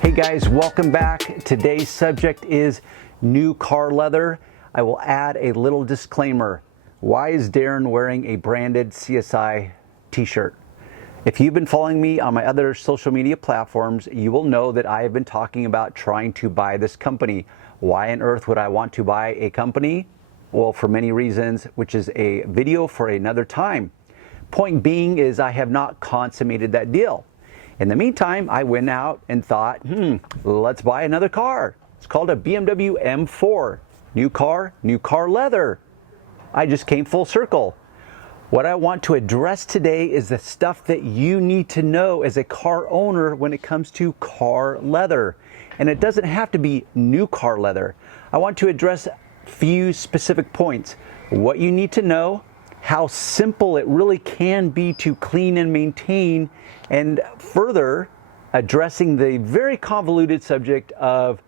Hey guys, welcome back. Today's subject is new car leather. I will add a little disclaimer. Why is DarRen wearing a branded CSI t-shirt? If you've been following me on my other social media platforms, you will know that I have been talking about trying to buy this company. Why on earth would I want to buy a company? Well, for many reasons, which is a video for another time. Point being is I have not consummated that deal. In the meantime, I went out and thought, let's buy another car. It's called a BMW M4. New car leather. I just came full circle. What I want to address today is the stuff that you need to know as a car owner when it comes to car leather. And it doesn't have to be new car leather. I want to address a few specific points. What you need to know, how simple it really can be to clean and maintain, and further addressing the very convoluted subject of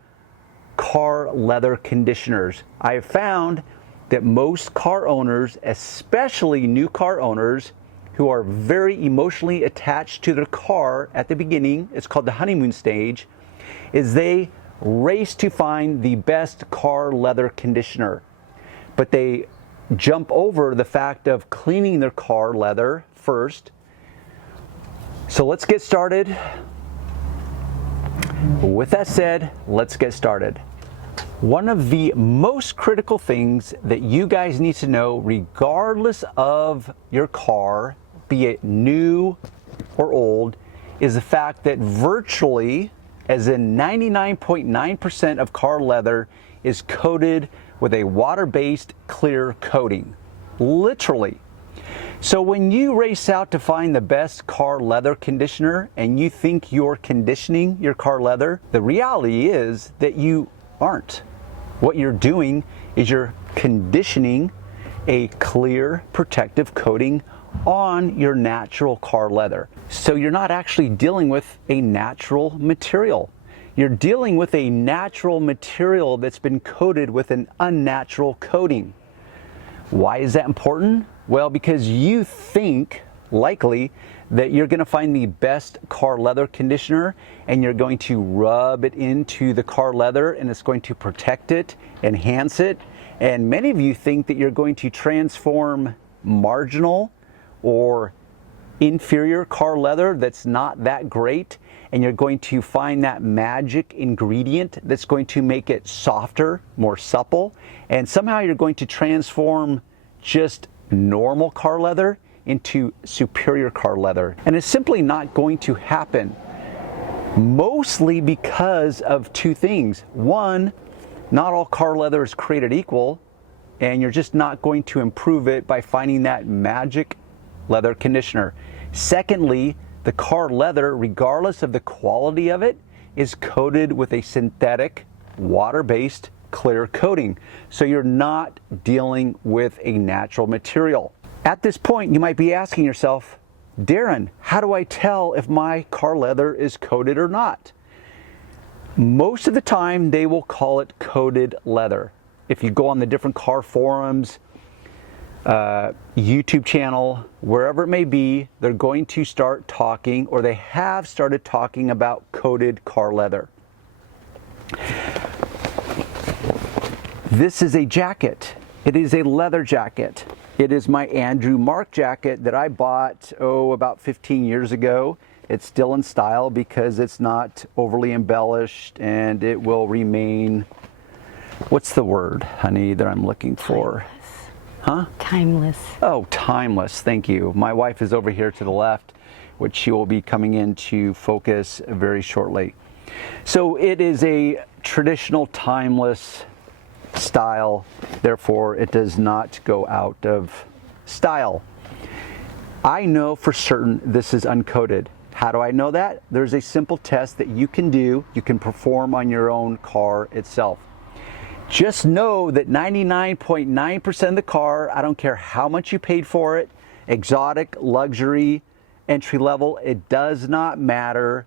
car leather conditioners. I have found that most car owners, especially new car owners who are very emotionally attached to their car at the beginning, it's called the honeymoon stage, is they race to find the best car leather conditioner. But they jump over the fact of cleaning their car leather first. So let's get started. With that said, let's get started. One of the most critical things that you guys need to know, regardless of your car, be it new or old, is the fact that virtually, as in 99.9% of car leather, is coated with a water-based clear coating. Literally. So when you race out to find the best car leather conditioner and you think you're conditioning your car leather, the reality is that you aren't. What you're doing is you're conditioning a clear protective coating on your natural car leather. So you're not actually dealing with a natural material. You're dealing with a natural material that's been coated with an unnatural coating. Why is that important? Well, because you think, likely, that you're going to find the best car leather conditioner and you're going to rub it into the car leather and it's going to protect it, enhance it. And many of you think that you're going to transform marginal or inferior car leather that's not that great, and you're going to find that magic ingredient that's going to make it softer, more supple, and somehow you're going to transform just normal car leather into superior car leather. And it's simply not going to happen, mostly because of two things. One, not all car leather is created equal, and you're just not going to improve it by finding that magic leather conditioner. Secondly, the car leather, regardless of the quality of it, is coated with a synthetic, water-based clear coating. So you're not dealing with a natural material. At this point, you might be asking yourself, DarRen, how do I tell if my car leather is coated or not? Most of the time, they will call it coated leather. If you go on the different car forums, YouTube channel, wherever it may be, they're going to start talking, or they have started talking about coated car leather. This is a jacket. It is a leather jacket. It is my Andrew Mark jacket that I bought, about 15 years ago. It's still in style because it's not overly embellished and it will remain, what's the word, honey, that I'm looking for? Huh? Timeless. Oh, timeless. Thank you. My wife is over here to the left, which she will be coming into focus very shortly. So it is a traditional timeless style, therefore it does not go out of style. I know for certain this is uncoated. How do I know that? There's a simple test that you can do, you can perform on your own car itself. Just know that 99.9% of the car, I don't care how much you paid for it, exotic, luxury, entry level, it does not matter.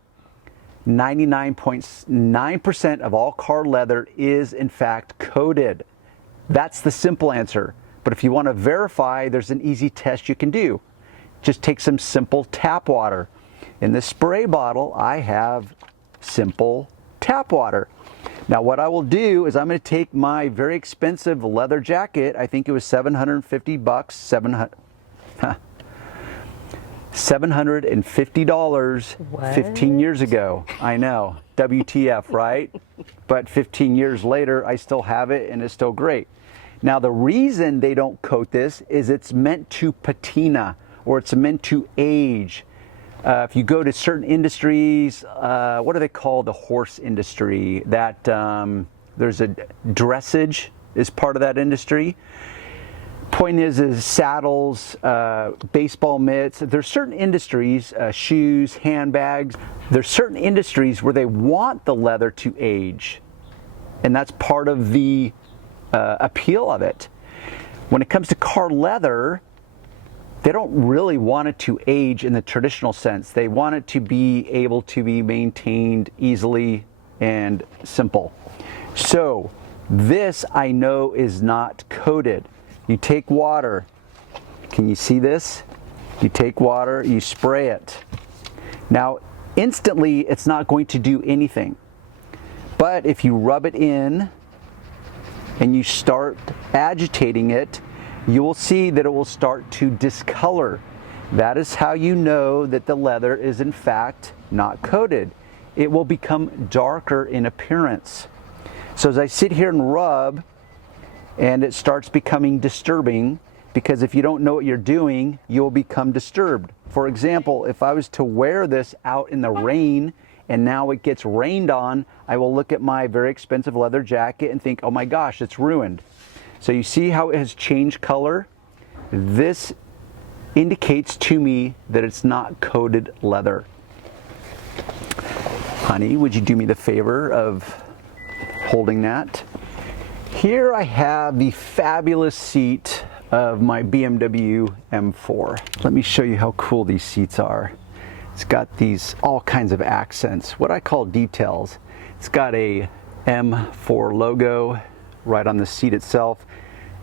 99.9% of all car leather is in fact coated. That's the simple answer. But if you want to verify, there's an easy test you can do. Just take some simple tap water. In this spray bottle, I have simple tap water. Now what I will do is I'm going to take my very expensive leather jacket, I think it was $750, $750 What? 15 years ago. I know, WTF, right? But 15 years later, I still have it and it's still great. Now the reason they don't coat this is it's meant to patina, or it's meant to age. If you go to certain industries, what do they call the horse industry? That there's a dressage is part of that industry. Point is saddles, baseball mitts. There's certain industries, shoes, handbags. There's certain industries where they want the leather to age, and that's part of the appeal of it. When it comes to car leather, they don't really want it to age in the traditional sense. They want it to be able to be maintained easily and simple. So this I know is not coated. You take water, can you see this? You take water, you spray it. Now instantly it's not going to do anything. But if you rub it in and you start agitating it, you will see that it will start to discolor. That is how you know that the leather is in fact not coated. It will become darker in appearance. So as I sit here and rub, and it starts becoming disturbing, because if you don't know what you're doing, you'll become disturbed. For example, if I was to wear this out in the rain and now it gets rained on, I will look at my very expensive leather jacket and think, oh my gosh, it's ruined. So you see how it has changed color? This indicates to me that it's not coated leather. Honey, would you do me the favor of holding that? Here I have the fabulous seat of my BMW M4. Let me show you how cool these seats are. It's got these all kinds of accents, what I call details. It's got a M4 logo right on the seat itself.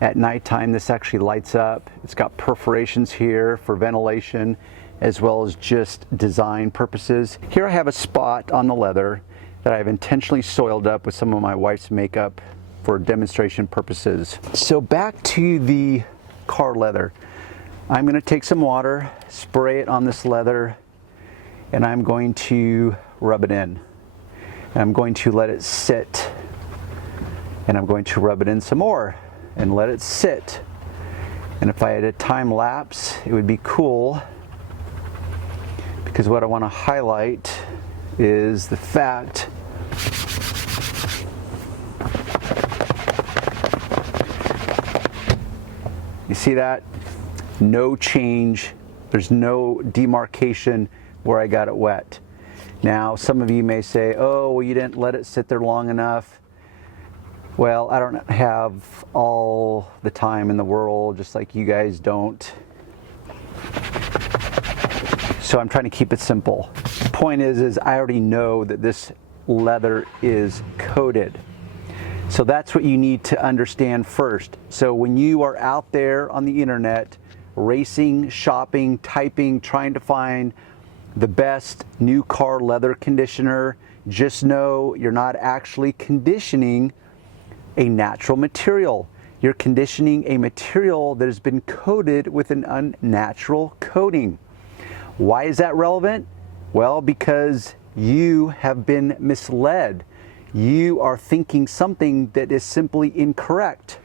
At nighttime, this actually lights up. It's got perforations here for ventilation, as well as just design purposes. Here I have a spot on the leather that I've intentionally soiled up with some of my wife's makeup for demonstration purposes. So back to the car leather. I'm going to take some water, spray it on this leather, and I'm going to rub it in. And I'm going to let it sit, and I'm going to rub it in some more and let it sit. And if I had a time lapse, it would be cool, because what I want to highlight is the fact you see that? No change. There's no demarcation where I got it wet. Now, some of you may say, oh, well, you didn't let it sit there long enough. Well, I don't have all the time in the world, just like you guys don't. So I'm trying to keep it simple. The point is I already know that this leather is coated. So that's what you need to understand first. So when you are out there on the internet, racing, shopping, typing, trying to find the best new car leather conditioner, just know you're not actually conditioning a natural material. You're conditioning a material that has been coated with an unnatural coating. Why is that relevant? Well, because you have been misled. You are thinking something that is simply incorrect.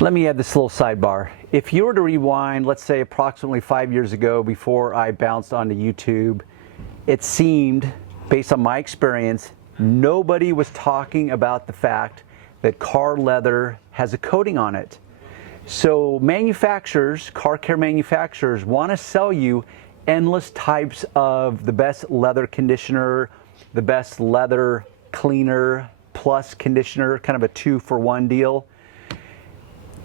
Let me add this little sidebar. If you were to rewind, let's say approximately 5 years ago, before I bounced onto YouTube, it seemed, based on my experience, nobody was talking about the fact that car leather has a coating on it. So manufacturers, car care manufacturers, want to sell you endless types of the best leather conditioner, the best leather cleaner plus conditioner, kind of a 2-for-1 deal.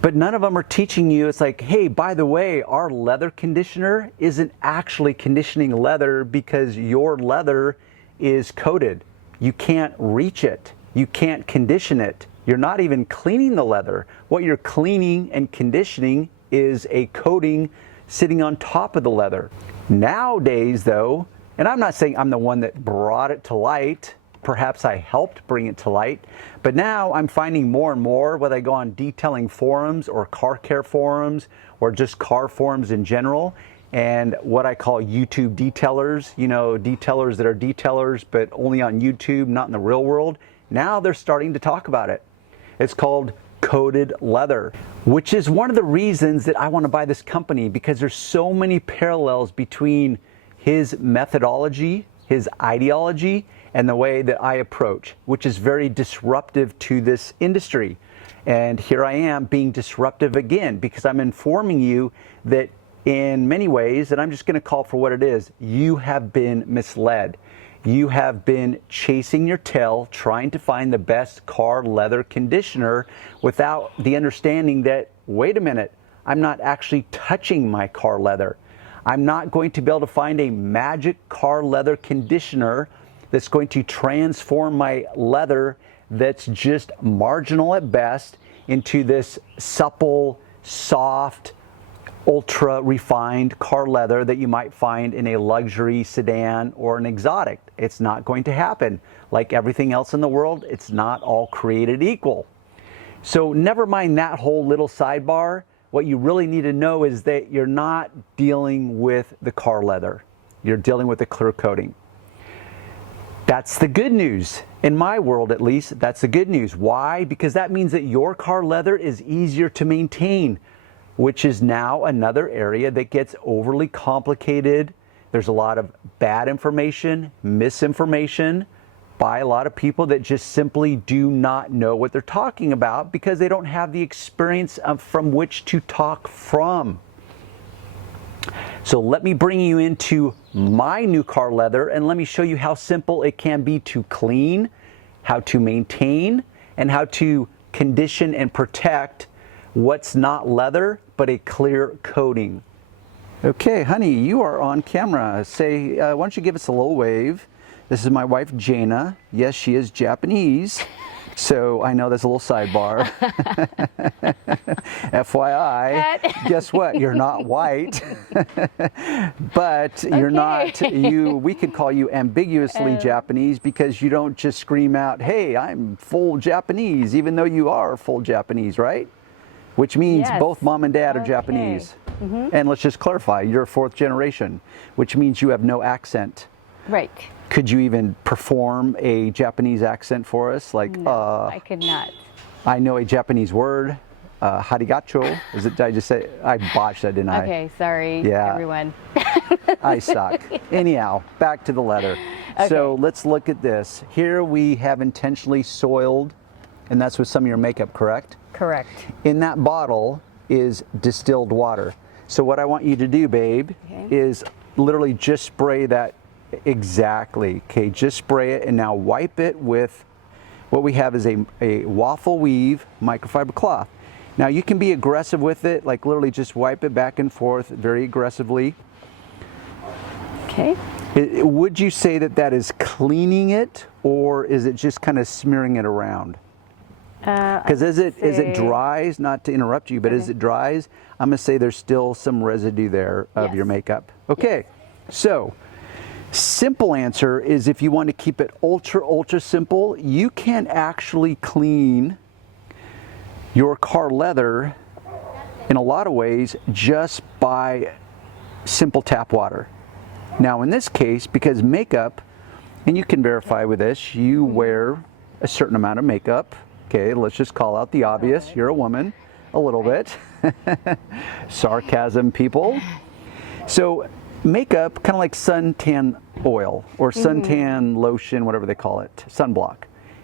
But none of them are teaching you, it's like, hey, by the way, our leather conditioner isn't actually conditioning leather because your leather is coated. You can't reach it. You can't condition it. You're not even cleaning the leather. What you're cleaning and conditioning is a coating sitting on top of the leather. Nowadays, though, and I'm not saying I'm the one that brought it to light, perhaps I helped bring it to light. But now I'm finding more and more, whether I go on detailing forums or car care forums or just car forums in general, and what I call YouTube detailers, you know, detailers that are detailers, but only on YouTube, not in the real world. Now they're starting to talk about it. It's called coated leather, which is one of the reasons that I want to buy this company, because there's so many parallels between his methodology, his ideology, and the way that I approach, which is very disruptive to this industry. And here I am being disruptive again, because I'm informing you that in many ways, and I'm just going to call for what it is, you have been misled. You have been chasing your tail, trying to find the best car leather conditioner without the understanding that, wait a minute, I'm not actually touching my car leather. I'm not going to be able to find a magic car leather conditioner that's going to transform my leather that's just marginal at best into this supple, soft, ultra refined car leather that you might find in a luxury sedan or an exotic. It's not going to happen. Like everything else in the world, it's not all created equal. So never mind that whole little sidebar. What you really need to know is that you're not dealing with the car leather. You're dealing with the clear coating. That's the good news. In my world, at least, that's the good news. Why? Because that means that your car leather is easier to maintain, which is now another area that gets overly complicated. There's a lot of bad information, misinformation by a lot of people that just simply do not know what they're talking about because they don't have the experience from which to talk from. So let me bring you into my new car leather and let me show you how simple it can be to clean, how to maintain, and how to condition and protect what's not leather, but a clear coating. Okay, honey, you are on camera. Say, why don't you give us a little wave? This is my wife, Jana. Yes, she is Japanese. So I know that's a little sidebar. FYI, guess what? You're not white, but you're not, we could call you ambiguously Japanese because you don't just scream out, hey, I'm full Japanese, even though you are full Japanese, right? Which means both mom and dad are Japanese. And let's just clarify, you're a fourth generation, which means you have no accent. Right. Could you even perform a Japanese accent for us? Like, no, I could not. I know a Japanese word, harigacho. Is it? Did I just say? I botched that, didn't I? Okay, sorry, everyone. I suck. Anyhow, back to the leather. Okay. So let's look at this. Here we have intentionally soiled, and that's with some of your makeup, correct? Correct. In that bottle is distilled water. So what I want you to do, babe, is literally just spray that. Exactly. Okay, just spray it and now wipe it with what we have is a waffle weave microfiber cloth. Now you can be aggressive with it, like literally just wipe it back and forth very aggressively. Okay. Would you say that that is cleaning it, or is it just kind of smearing it around? Because as it dries, not to interrupt you, but as it dries, I'm going to say there's still some residue there of your makeup. Okay, so simple answer is if you want to keep it ultra simple, you can actually clean your car leather in a lot of ways just by simple tap water. Now in this case, because makeup, and you can verify with this, you wear a certain amount of makeup. Okay, let's just call out the obvious. You're a woman, a little bit. Sarcasm, people. So makeup, kind of like suntan oil or suntan lotion, whatever they call it, sunblock.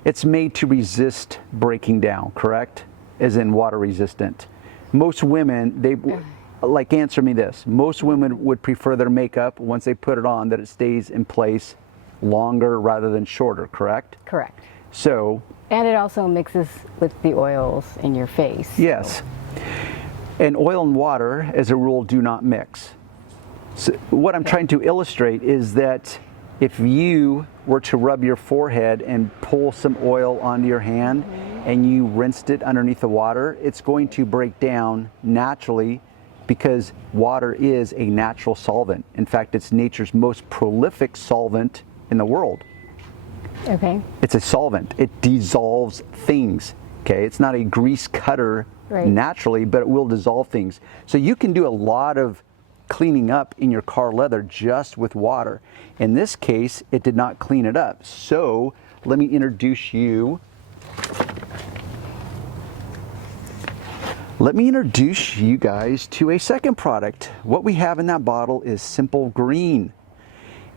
It's made to resist breaking down, correct? As in water resistant. Most women, like, answer me this. Most women would prefer their makeup, once they put it on, that it stays in place longer rather than shorter, correct? Correct. So. And it also mixes with the oils in your face. Yes. And oil and water, as a rule, do not mix. So what I'm trying to illustrate is that if you were to rub your forehead and pull some oil onto your hand and you rinsed it underneath the water, it's going to break down naturally because water is a natural solvent. In fact, it's nature's most prolific solvent in the world. Okay. It's a solvent. It dissolves things. Okay, it's not a grease cutter naturally, but it will dissolve things. So you can do a lot of cleaning up in your car leather just with water. In this case, it did not clean it up. So let me introduce you. Let me introduce you guys to a second product. What we have in that bottle is Simple Green.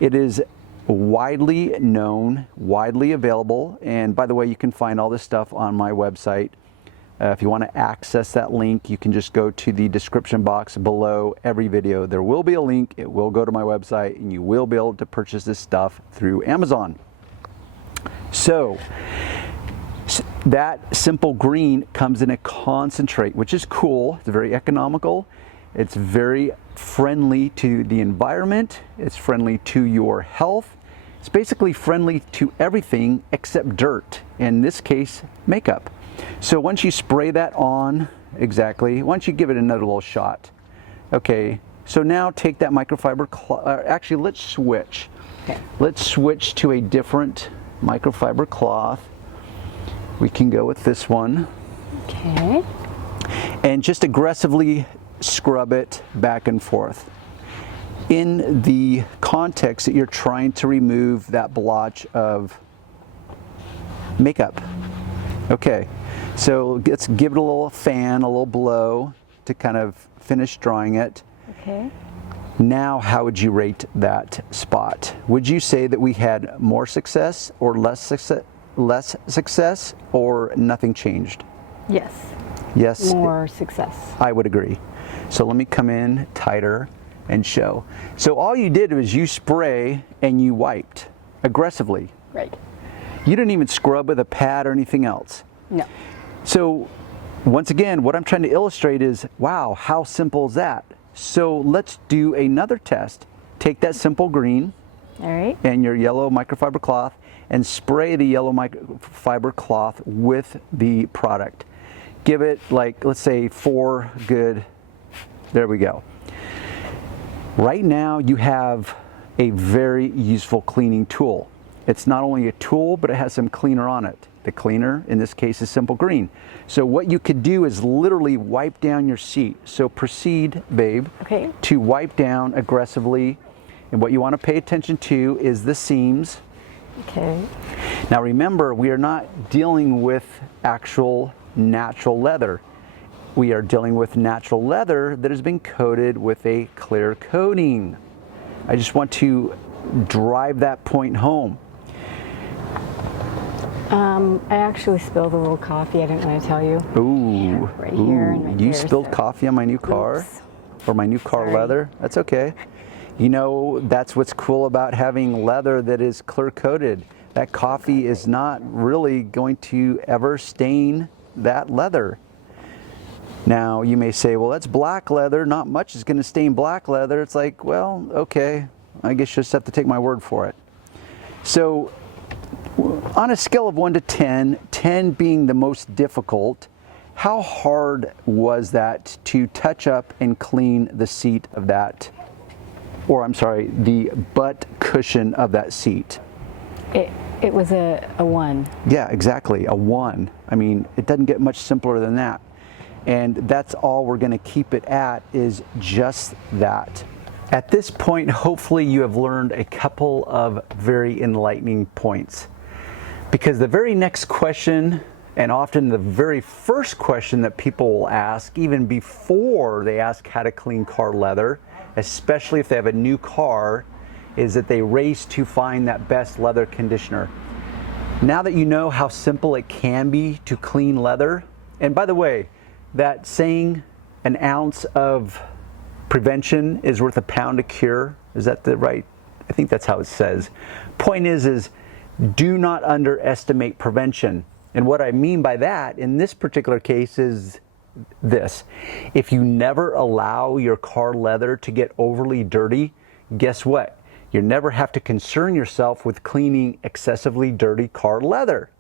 It is widely known, widely available, and by the way, you can find all this stuff on my website. If you want to access that link, you can just go to the description box below every video. There will be a link, it will go to my website, and you will be able to purchase this stuff through Amazon. So that Simple Green comes in a concentrate, which is cool. It's very economical. It's very friendly to the environment. It's friendly to your health. It's basically friendly to everything except dirt. In this case, makeup. So once you spray that on, once you give it another little shot. Okay, so now take that microfiber cloth. Actually, let's switch. Okay. Let's switch to a different microfiber cloth. We can go with this one. Okay. And just aggressively scrub it back and forth in the context that you're trying to remove that blotch of makeup. Okay, so let's give it a little fan, a little blow to kind of finish drying it. Okay. Now, how would you rate that spot? Would you say that we had more success or less success, or nothing changed? Yes. Yes. More success. I would agree. So let me come in tighter and show. So all you did was you spray and you wiped aggressively. Right. You didn't even scrub with a pad or anything else. No. So once again, what I'm trying to illustrate is, wow, how simple is that? So let's do another test. Take that Simple Green All right. and your yellow microfiber cloth and spray the yellow microfiber cloth with the product. Give it, like, let's say 4 good. There we go. Right now you have a very useful cleaning tool. It's not only a tool, but it has some cleaner on it. The cleaner in this case is Simple Green. So what you could do is literally wipe down your seat. So proceed, babe, to wipe down aggressively. And what you want to pay attention to is the seams. Okay. Now remember, we are not dealing with actual natural leather. We are dealing with natural leather that has been coated with a clear coating. I just want to drive that point home. I actually spilled a little coffee. I didn't want to tell you. Ooh, right here in my you ear, spilled so. coffee on my new car? Oops. Or my new car Sorry. leather? That's okay. You know, that's what's cool about having leather that is clear coated. That coffee is not really going to ever stain that leather. Now you may say, well, that's black leather, not much is going to stain black leather. It's like, well, okay, I guess you just have to take my word for it. So on a scale of 1 to 10, 10 being the most difficult, how hard was that to touch up and clean the seat of that, or I'm sorry, the butt cushion of that seat? It was a 1. Yeah, exactly, a 1. I mean, it doesn't get much simpler than that. And that's all we're going to keep it at, is just that. At this point, hopefully you have learned a couple of very enlightening points. Because the very next question, and often the very first question that people will ask, even before they ask how to clean car leather, especially if they have a new car, is that they race to find that best leather conditioner. Now that you know how simple it can be to clean leather, and by the way, that saying, an ounce of prevention is worth a pound of cure, is that the right? I think that's how it says. Point is do not underestimate prevention. And what I mean by that in this particular case is this: if you never allow your car leather to get overly dirty, guess what? You never have to concern yourself with cleaning excessively dirty car leather.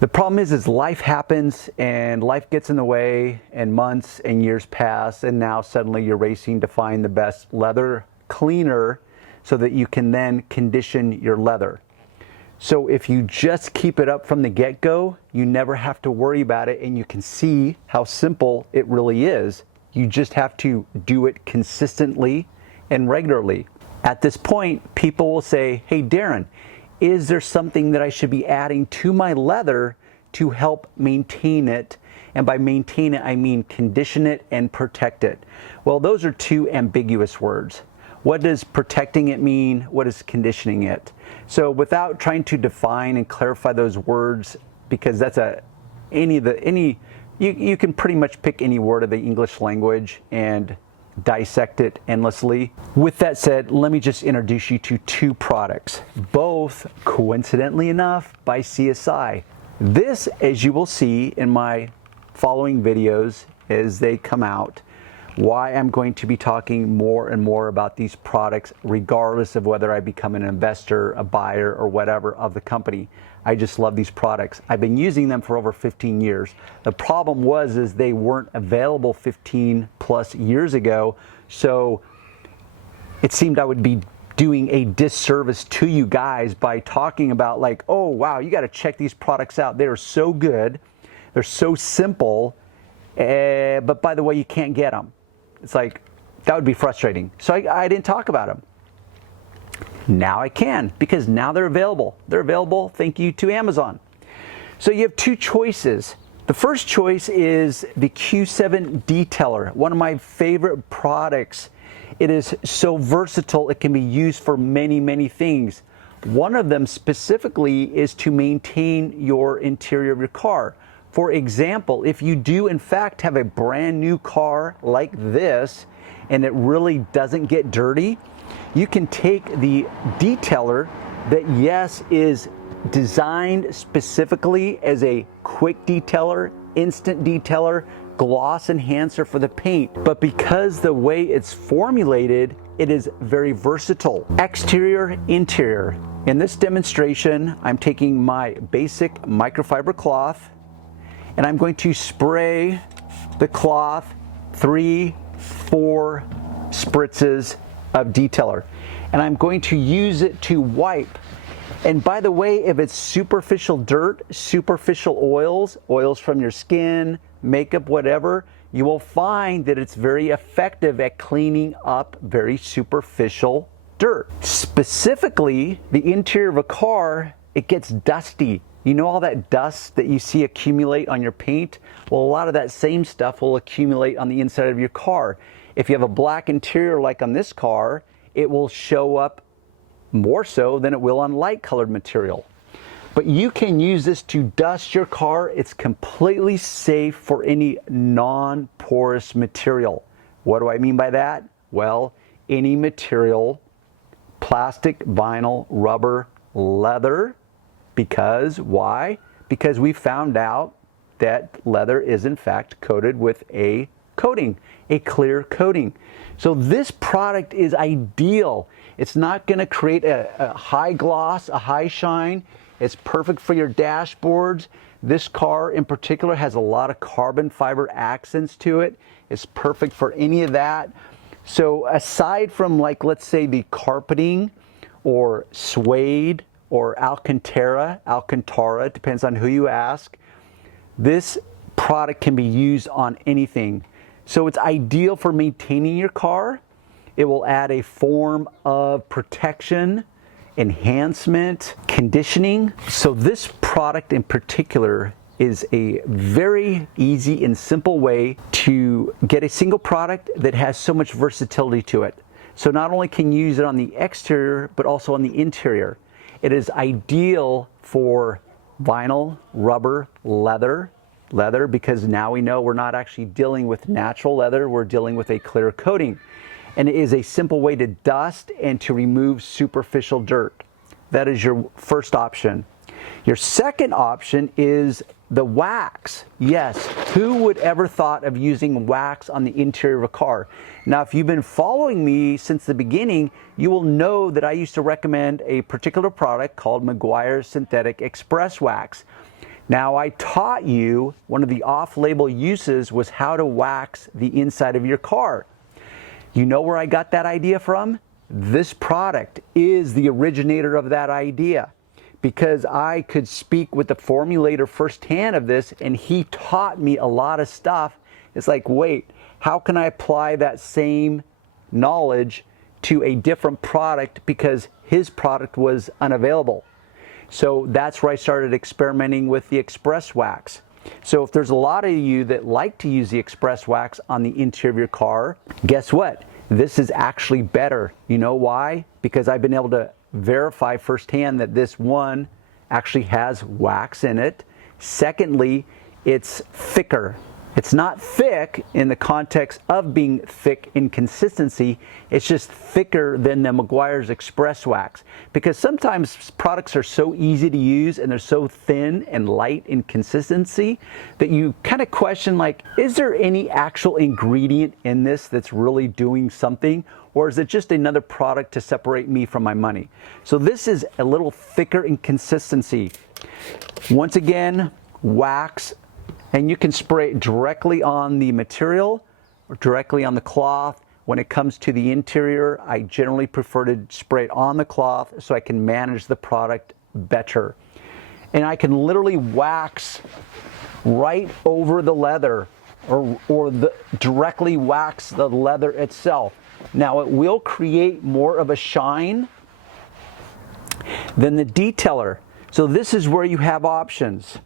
The problem is life happens and life gets in the way, and months and years pass, and now suddenly you're racing to find the best leather cleaner so that you can then condition your leather. So if you just keep it up from the get-go, you never have to worry about it, and you can see how simple it really is. You just have to do it consistently and regularly. At this point, people will say, hey DarRen, is there something that I should be adding to my leather to help maintain it? And by maintain it, I mean condition it and protect it. Well, those are two ambiguous words. What does protecting it mean? What is conditioning it? So without trying to define and clarify those words, because that's you can pretty much pick any word of the English language and dissect it endlessly. With that said, let me just introduce you to two products, both coincidentally enough by CSI. This, as you will see in my following videos as they come out, why I'm going to be talking more and more about these products regardless of whether I become an investor, a buyer, or whatever of the company. I just love these products. I've been using them for over 15 years. The problem is they weren't available 15 plus years ago, so it seemed I would be doing a disservice to you guys by talking about like, oh wow, you got to check these products out. They're so good, they're so simple, but by the way, you can't get them. It's like, that would be frustrating. So I didn't talk about them. Now I can, because now they're available. They're available, thank you to Amazon. So you have two choices. The first choice is the Q7 Detailer, one of my favorite products. It is so versatile, it can be used for many, many things. One of them specifically is to maintain your interior of your car. For example, if you do in fact have a brand new car like this and it really doesn't get dirty, you can take the detailer that, yes, is designed specifically as a quick detailer, instant detailer, gloss enhancer for the paint. But because the way it's formulated, it is very versatile. Exterior, interior. In this demonstration, I'm taking my basic microfiber cloth and I'm going to spray the cloth 3-4 spritzes of detailer, and I'm going to use it to wipe. And by the way, if it's superficial dirt, superficial oils from your skin, makeup, whatever, you will find that it's very effective at cleaning up very superficial dirt. Specifically, the interior of a car, it gets dusty. You know all that dust that you see accumulate on your paint? Well, a lot of that same stuff will accumulate on the inside of your car. If you have a black interior like on this car, it will show up more so than it will on light colored material. But you can use this to dust your car. It's completely safe for any non-porous material. What do I mean by that? Well, any material, plastic, vinyl, rubber, leather. Because why? Because we found out that leather is in fact coated with a coating, a clear coating. So this product is ideal. It's not going to create a high gloss, a high shine. It's perfect for your dashboards. This car in particular has a lot of carbon fiber accents to it. It's perfect for any of that. So aside from, like, let's say the carpeting or suede or Alcantara, depends on who you ask, this product can be used on anything. So it's ideal for maintaining your car. It will add a form of protection, enhancement, conditioning. So this product in particular is a very easy and simple way to get a single product that has so much versatility to it. So not only can you use it on the exterior, but also on the interior. It is ideal for vinyl, rubber, leather, because now we know we're not actually dealing with natural leather, we're dealing with a clear coating. And it is a simple way to dust and to remove superficial dirt. That is your first option. Your second option is the wax. Yes, who would ever thought of using wax on the interior of a car? Now, if you've been following me since the beginning, you will know that I used to recommend a particular product called Meguiar's Synthetic Express Wax. Now, I taught you one of the off-label uses was how to wax the inside of your car. You know where I got that idea from? This product is the originator of that idea, because I could speak with the formulator firsthand of this, and he taught me a lot of stuff. It's like, wait, how can I apply that same knowledge to a different product because his product was unavailable? So that's where I started experimenting with the express wax. So if there's a lot of you that like to use the express wax on the interior of your car, guess what? This is actually better. You know why? Because I've been able to verify firsthand that this one actually has wax in it. Secondly, it's thicker. It's not thick in the context of being thick in consistency. It's just thicker than the Meguiar's Express Wax. Because sometimes products are so easy to use and they're so thin and light in consistency that you kind of question, like, is there any actual ingredient in this that's really doing something? Or is it just another product to separate me from my money? So this is a little thicker in consistency. Once again, wax. And you can spray it directly on the material or directly on the cloth. When it comes to the interior, I generally prefer to spray it on the cloth so I can manage the product better. And I can literally wax right over the leather or directly wax the leather itself. Now it will create more of a shine than the detailer. So this is where you have options.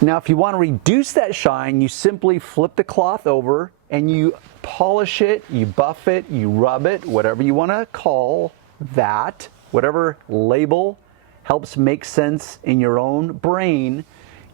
Now, if you want to reduce that shine, you simply flip the cloth over and you polish it, you buff it, you rub it, whatever you want to call that, whatever label helps make sense in your own brain,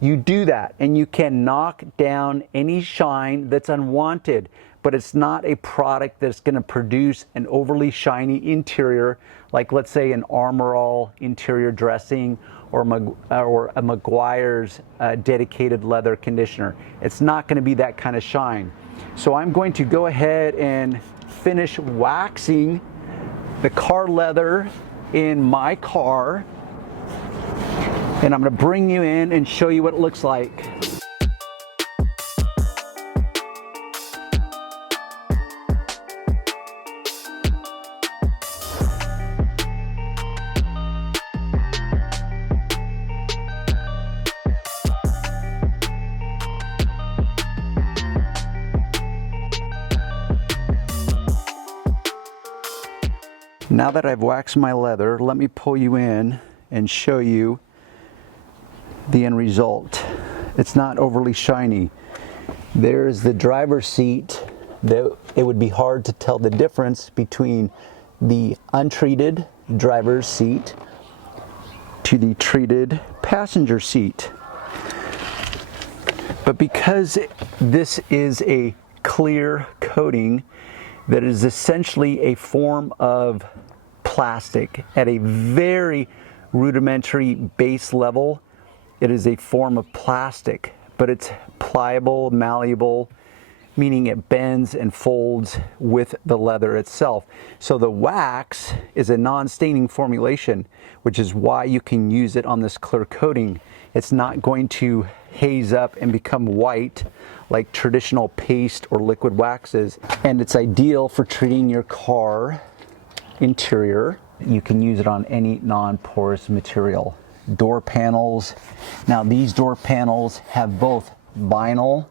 you do that. And you can knock down any shine that's unwanted, but it's not a product that's going to produce an overly shiny interior, like let's say an Armor All interior dressing or a Meguiar's dedicated leather conditioner. It's not going to be that kind of shine. So I'm going to go ahead and finish waxing the car leather in my car, and I'm going to bring you in and show you what it looks like. Now that I've waxed my leather, let me pull you in and show you the end result. It's not overly shiny. There's the driver's seat. It would be hard to tell the difference between the untreated driver's seat to the treated passenger seat. But because this is a clear coating that is essentially a form of plastic at a very rudimentary base level, it is a form of plastic, but it's pliable, malleable, meaning it bends and folds with the leather itself. So the wax is a non-staining formulation, which is why you can use it on this clear coating. It's not going to haze up and become white like traditional paste or liquid waxes. And it's ideal for treating your car interior. You can use it on any non-porous material. Door panels. Now these door panels have both vinyl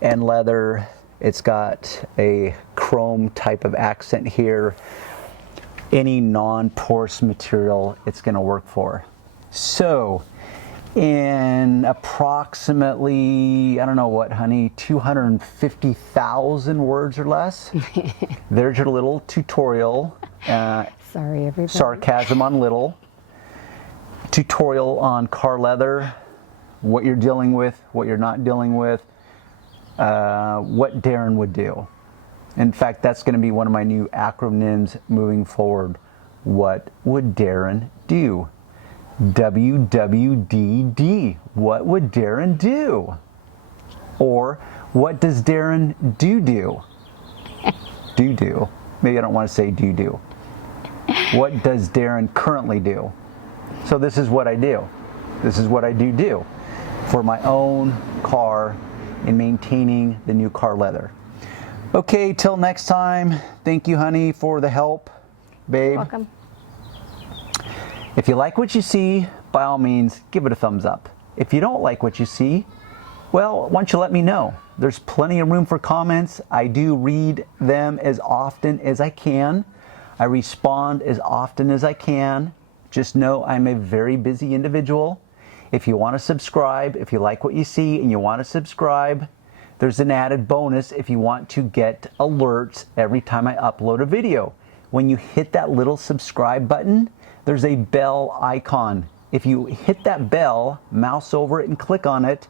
and leather. It's got a chrome type of accent here. Any non-porous material it's going to work for. So in approximately, I don't know what, honey, 250,000 words or less, there's your little tutorial. Sorry, everybody. Sarcasm on little. Tutorial on car leather, what you're dealing with, what you're not dealing with, what DarRen would do. In fact, that's going to be one of my new acronyms moving forward. What would DarRen do? WWDD. What would DarRen do? Or what does DarRen do? Do. Maybe I don't want to say do. What does DarRen currently do? So this is what I do. This is what I do for my own car in maintaining the new car leather. Okay, till next time. Thank you, honey, for the help, babe. Welcome. If you like what you see, by all means, give it a thumbs up. If you don't like what you see, well, why don't you let me know? There's plenty of room for comments. I do read them as often as I can. I respond as often as I can. Just know I'm a very busy individual. If you want to subscribe, if you like what you see and you want to subscribe, there's an added bonus if you want to get alerts every time I upload a video. When you hit that little subscribe button, there's a bell icon. If you hit that bell, mouse over it and click on it,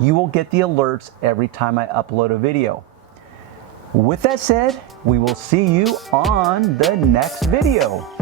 you will get the alerts every time I upload a video. With that said, we will see you on the next video.